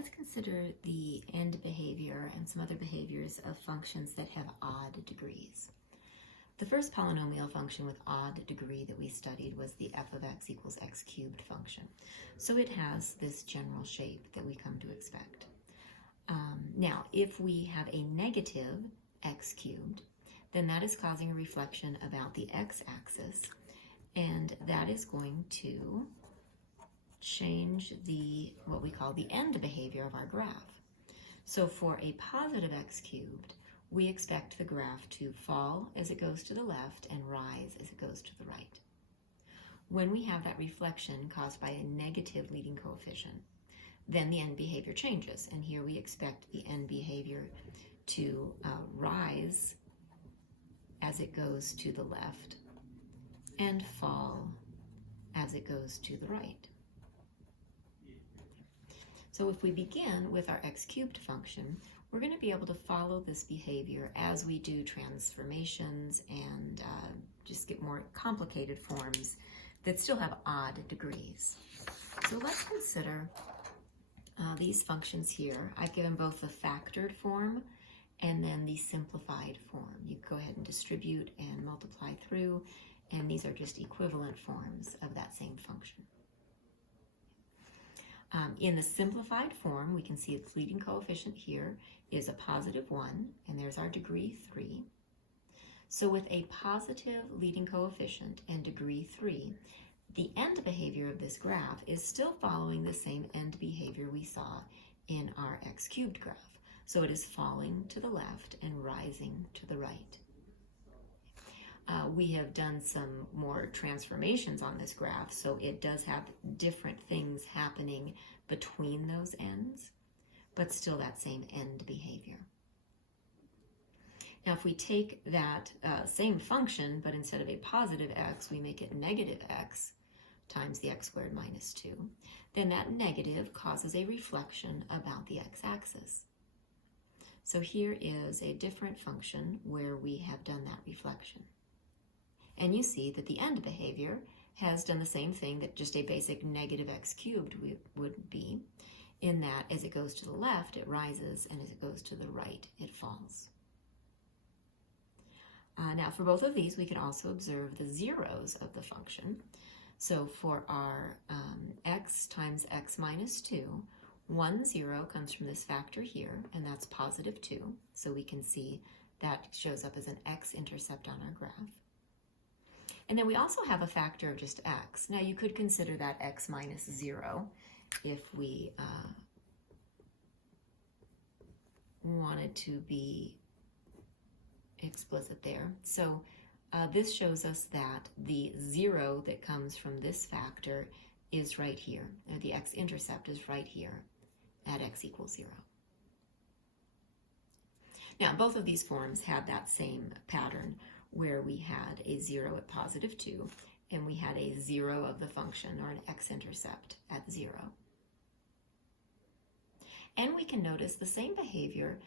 Let's consider the end behavior and some other behaviors of functions that have odd degrees. The first polynomial function with odd degree that we studied was the f of x equals x cubed function. So it has this general shape that we come to expect. Now, if we have a negative x cubed, then that is causing a reflection about the x-axis, and that is going to change what we call the end behavior of our graph. So for a positive x cubed, we expect the graph to fall as it goes to the left and rise as it goes to the right. When we have that reflection caused by a negative leading coefficient, then the end behavior changes, and here we expect the end behavior to rise as it goes to the left and fall as it goes to the right. So if we begin with our x cubed function, we're going to be able to follow this behavior as we do transformations and just get more complicated forms that still have odd degrees. So let's consider these functions here. I've given both the factored form and then the simplified form. You go ahead and distribute and multiply through, and these are just equivalent forms of that same function. In the simplified form, we can see its leading coefficient here is a positive 1, and there's our degree 3. So with a positive leading coefficient and degree 3, the end behavior of this graph is still following the same end behavior we saw in our x cubed graph. So it is falling to the left and rising to the right. We have done some more transformations on this graph, so it does have different things happening between those ends, but still that same end behavior. Now, if we take that same function, but instead of a positive x, we make it negative x times the x squared minus 2, then that negative causes a reflection about the x-axis. So here is a different function where we have done that reflection. And you see that the end behavior has done the same thing that just a basic negative x cubed would be, in that as it goes to the left, it rises, and as it goes to the right, it falls. Now, for both of these, we can also observe the zeros of the function. So for our x times x minus 2, 1 0 comes from this factor here, and that's positive 2. So we can see that shows up as an x-intercept on our graph. And then we also have a factor of just x. Now you could consider that x minus 0 if we wanted to be explicit there. So this shows us that the 0 that comes from this factor is right here. The x-intercept is right here at x equals 0. Now both of these forms have that same pattern, where we had a 0 at positive 2, and we had a 0 of the function, or an x-intercept, at 0. And we can notice the same behavior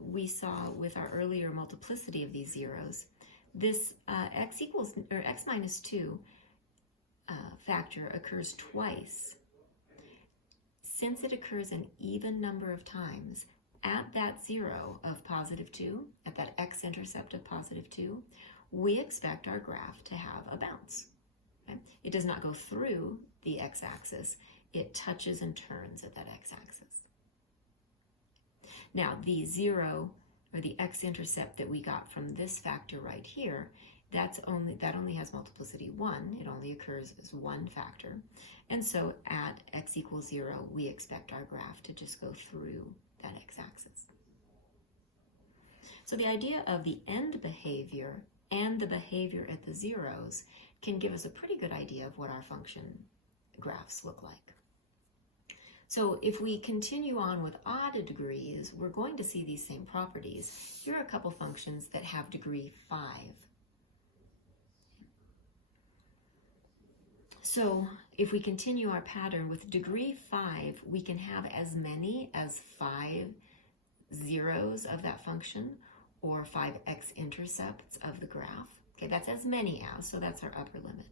we saw with our earlier multiplicity of these zeros. This x minus 2 factor occurs twice. Since it occurs an even number of times, at that 0 of positive 2, at that x-intercept of positive 2, we expect our graph to have a bounce. Okay? It does not go through the x-axis. It touches and turns at that x-axis. Now, the 0, or the x-intercept that we got from this factor right here, that only has multiplicity 1. It only occurs as one factor. And so at x equals 0, we expect our graph to just go through that x-axis. So the idea of the end behavior and the behavior at the zeros can give us a pretty good idea of what our function graphs look like. So if we continue on with odd degrees, we're going to see these same properties. Here are a couple functions that have degree 5. So if we continue our pattern with degree 5, we can have as many as 5 zeros of that function, or 5 x-intercepts of the graph. Okay, that's as many as, so that's our upper limit.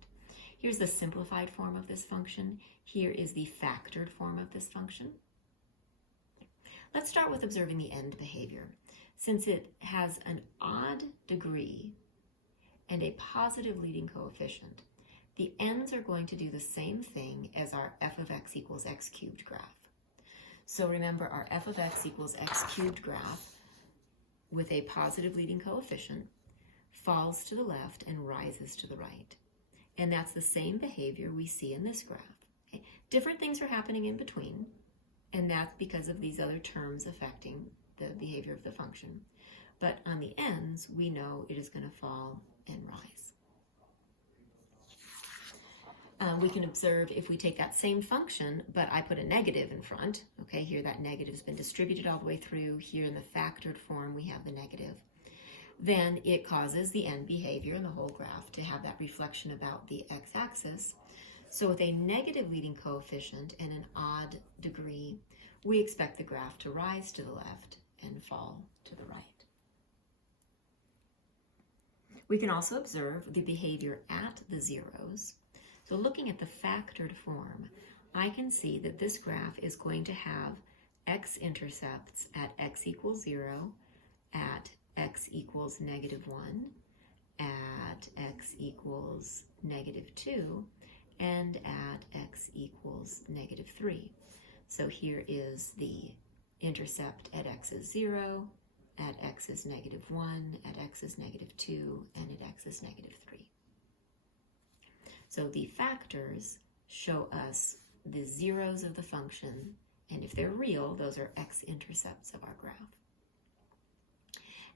Here's the simplified form of this function. Here is the factored form of this function. Let's start with observing the end behavior. Since it has an odd degree and a positive leading coefficient, the ends are going to do the same thing as our f of x equals x cubed graph. So remember, our f of x equals x cubed graph with a positive leading coefficient falls to the left and rises to the right. And that's the same behavior we see in this graph. Okay? Different things are happening in between, and that's because of these other terms affecting the behavior of the function. But on the ends, we know it is going to fall and rise. We can observe if we take that same function, but I put a negative in front. Okay, here that negative has been distributed all the way through. Here in the factored form, we have the negative. Then it causes the end behavior in the whole graph to have that reflection about the x-axis. So with a negative leading coefficient and an odd degree, we expect the graph to rise to the left and fall to the right. We can also observe the behavior at the zeros. So looking at the factored form, I can see that this graph is going to have x-intercepts at x equals 0, at x equals -1, at x equals -2, and at x equals -3. So here is the intercept at x is 0, at x is -1, at x is -2, and at x is -3. So the factors show us the zeros of the function, and if they're real, those are x-intercepts of our graph.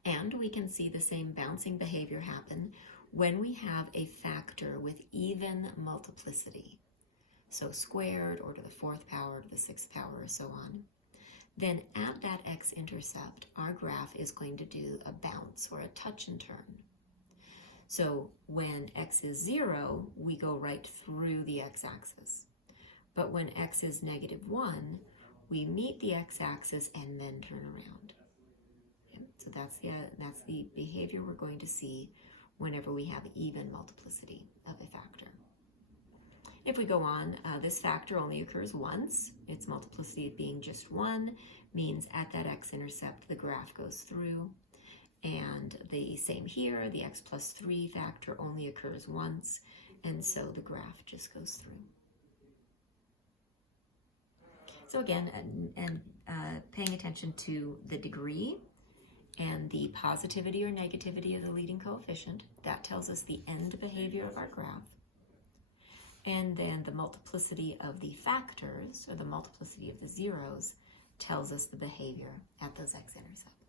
And we can see the same bouncing behavior happen when we have a factor with even multiplicity. So squared, or to the 4th power, to the 6th power, or so on. Then at that x-intercept, our graph is going to do a bounce or a touch and turn. So when x is 0, we go right through the x-axis. But when x is -1, we meet the x-axis and then turn around. Okay? So that's the behavior we're going to see whenever we have even multiplicity of a factor. If we go on, this factor only occurs once. Its multiplicity being just 1 means at that x-intercept the graph goes through. And the same here, the x plus 3 factor only occurs once, and so the graph just goes through. So again, paying attention to the degree and the positivity or negativity of the leading coefficient, that tells us the end behavior of our graph. And then the multiplicity of the factors, or the multiplicity of the zeros, tells us the behavior at those x-intercepts.